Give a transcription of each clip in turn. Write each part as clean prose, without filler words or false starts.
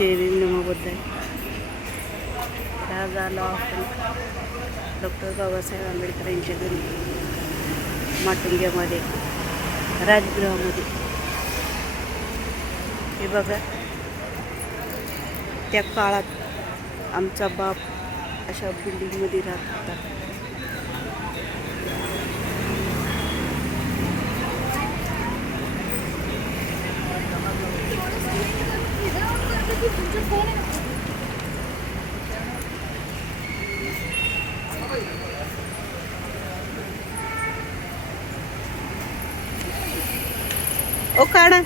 जय भीम नमो बुद्धाय. आज आलो आपण डॉक्टर बाबासाहेब आंबेडकर यांच्या घरी माटुंग्यामध्ये राजगृहामध्ये. हे बघा, त्या काळात आमचा बाप अशा बिल्डिंगमध्ये राहत होता. ओ काढा.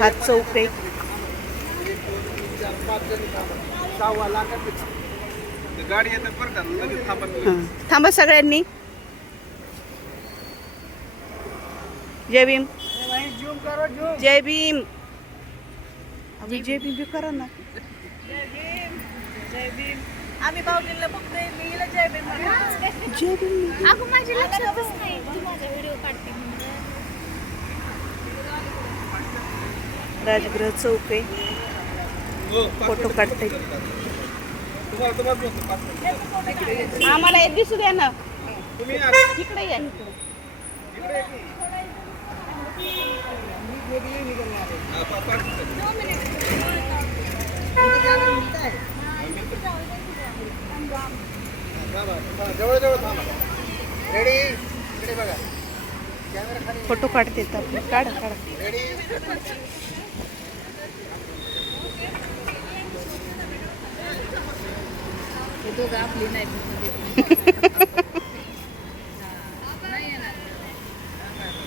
हात चौक आहे. गाडी येतात बरं का, लगेच थांबत नाही. थांबा सगळ्यांनी. जय भीम. जय भीम. अभी जय भीम भी करा ना. जय भीम. जय भीम. आम्ही बाहुलीला बघतोय, मी हिला जय भीम म्हणते. जय भीम. अगं माझी लक्षातच नाही तू माझा व्हिडिओ काढते म्हणून. राजगृह चौक आहे. हो, फोटो काढते. तुम्हाला बोलतो, पाच मिनिटं. आम्हाला एक दिसू द्या ना. तुम्ही या. इकडे या. हा, पाच मिनिटं. थांबा, जवळ थांबा. रेडी, इकडे बघा. कॅमेरा खाली. फोटो काढते तर काढा काढा. रेडी. हे दोघं आपली नाही.